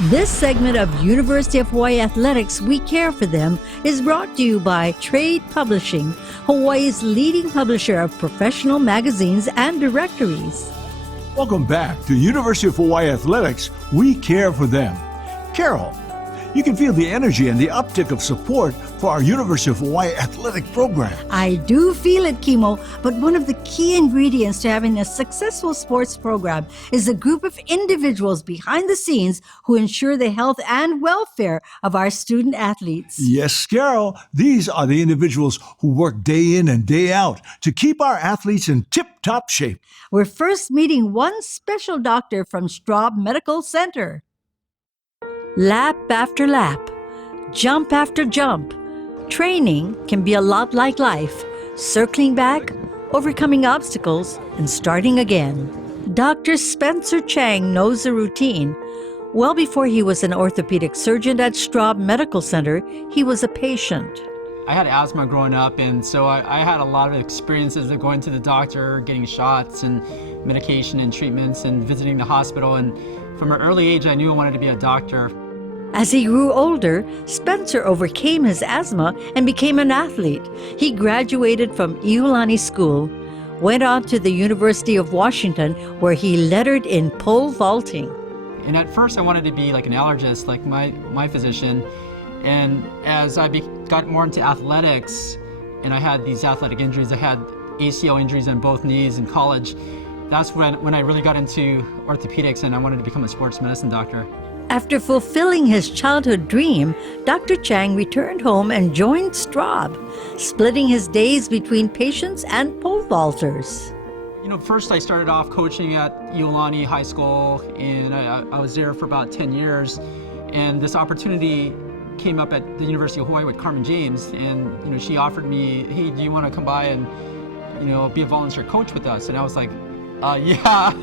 This segment of University of Hawaii Athletics We Care for Them is brought to you by Trade Publishing, Hawaii's leading publisher of professional magazines and directories. Welcome back to University of Hawaii Athletics We Care for Them. Carol, you can feel the energy and the uptick of support for our University of Hawaii athletic program. I do feel it, Kimo, but one of the key ingredients to having a successful sports program is a group of individuals behind the scenes who ensure the health and welfare of our student athletes. Yes, Carol, these are the individuals who work day in and day out to keep our athletes in tip-top shape. We're first meeting one special doctor from Straub Medical Center. Lap after lap, jump after jump. Training can be a lot like life, circling back, overcoming obstacles, and starting again. Dr. Spencer Chang knows the routine. Well before he was an orthopedic surgeon at Straub Medical Center, he was a patient. I had asthma growing up, and so I had a lot of experiences of going to the doctor, getting shots and medication and treatments and visiting the hospital. And from an early age, I knew I wanted to be a doctor. As he grew older, Spencer overcame his asthma and became an athlete. He graduated from Iulani School, went on to the University of Washington, where he lettered in pole vaulting. And at first, I wanted to be like an allergist, like my physician. And as I got more into athletics, and I had these athletic injuries, I had ACL injuries on both knees in college. That's when I really got into orthopedics, and I wanted to become a sports medicine doctor. After fulfilling his childhood dream, Dr. Chang returned home and joined Straub, splitting his days between patients and pole vaulters. You know, first I started off coaching at Iulani High School, and I was there for about 10 years. And this opportunity came up at the University of Hawaii with Carmen James, and she offered me, hey, do you want to come by and be a volunteer coach with us? And I was like, yeah.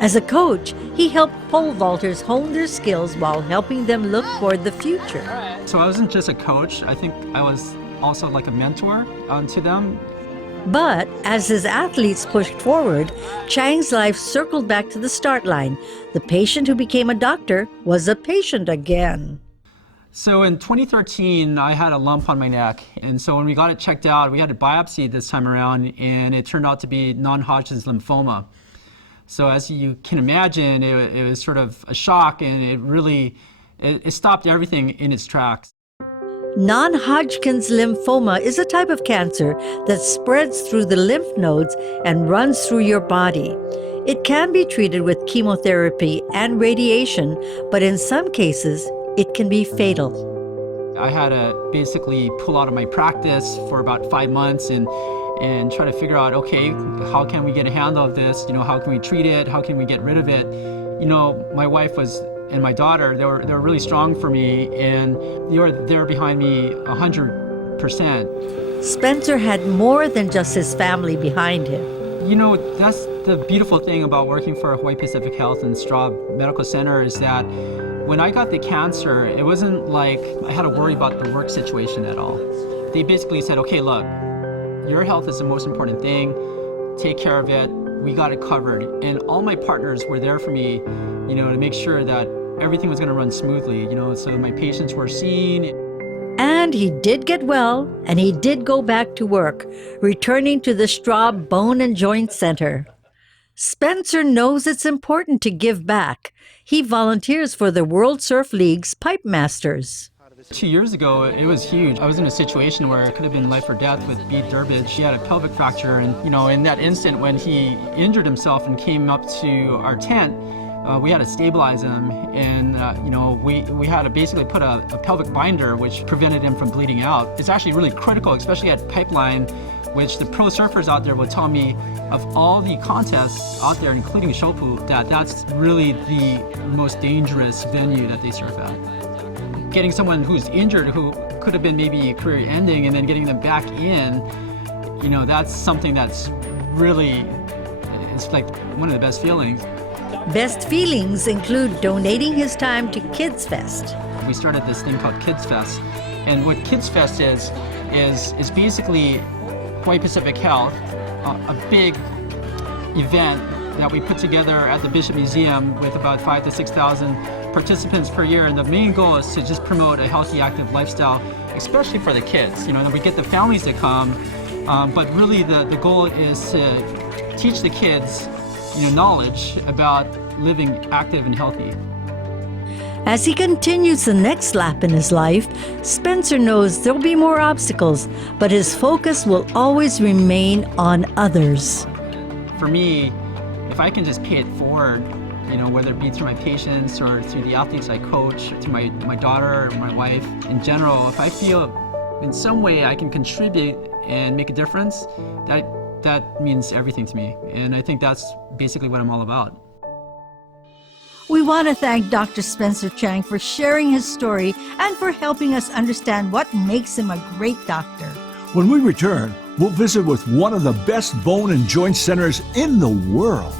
As a coach, he helped pole vaulters hone their skills while helping them look toward the future. So I wasn't just a coach, I think I was also like a mentor to them. But as his athletes pushed forward, Chang's life circled back to the start line. The patient who became a doctor was a patient again. So in 2013, I had a lump on my neck. And so when we got it checked out, we had a biopsy this time around, and it turned out to be non-Hodgkin's lymphoma. So as you can imagine, it was sort of a shock, and it stopped everything in its tracks. Non-Hodgkin's lymphoma is a type of cancer that spreads through the lymph nodes and runs through your body. It can be treated with chemotherapy and radiation, but in some cases, it can be fatal. I had to basically pull out of my practice for about 5 months and try to figure out, okay, how can we get a handle of this? How can we treat it? How can we get rid of it? My wife and my daughter, they were really strong for me, and they were there behind me 100%. Spencer had more than just his family behind him. That's the beautiful thing about working for Hawaii Pacific Health and Straub Medical Center is that when I got the cancer, it wasn't like I had to worry about the work situation at all. They basically said, okay, look, your health is the most important thing. Take care of it. We got it covered. And all my partners were there for me, to make sure that everything was going to run smoothly, so my patients were seen. And he did get well, and he did go back to work, returning to the Straub Bone and Joint Center. Spencer knows it's important to give back. He volunteers for the World Surf League's Pipe Masters. 2 years ago, it was huge. I was in a situation where it could have been life or death with Beat Durbridge. He had a pelvic fracture, and in that instant when he injured himself and came up to our tent, we had to stabilize him, and we had to basically put a pelvic binder which prevented him from bleeding out. It's actually really critical, especially at Pipeline, which the pro surfers out there will tell me of all the contests out there, including Shopu, that's really the most dangerous venue that they surf at. Getting someone who's injured, who could have been maybe career ending, and then getting them back in, that's something that's really, it's like one of the best feelings. Best feelings include donating his time to Kids Fest. We started this thing called Kids Fest, and what Kids Fest is basically Hawaii Pacific Health, a big event that we put together at the Bishop Museum with about 5,000 to 6,000 participants per year. And the main goal is to just promote a healthy, active lifestyle, especially for the kids. And we get the families to come, but really the goal is to teach the kids, knowledge about living active and healthy. As he continues the next lap in his life, Spencer knows there'll be more obstacles, but his focus will always remain on others. For me, if I can just pay it forward, whether it be through my patients or through the athletes I coach, or through my daughter or my wife in general, if I feel in some way I can contribute and make a difference, that means everything to me. And I think that's basically what I'm all about. We want to thank Dr. Spencer Chang for sharing his story and for helping us understand what makes him a great doctor. When we return, we'll visit with one of the best bone and joint centers in the world.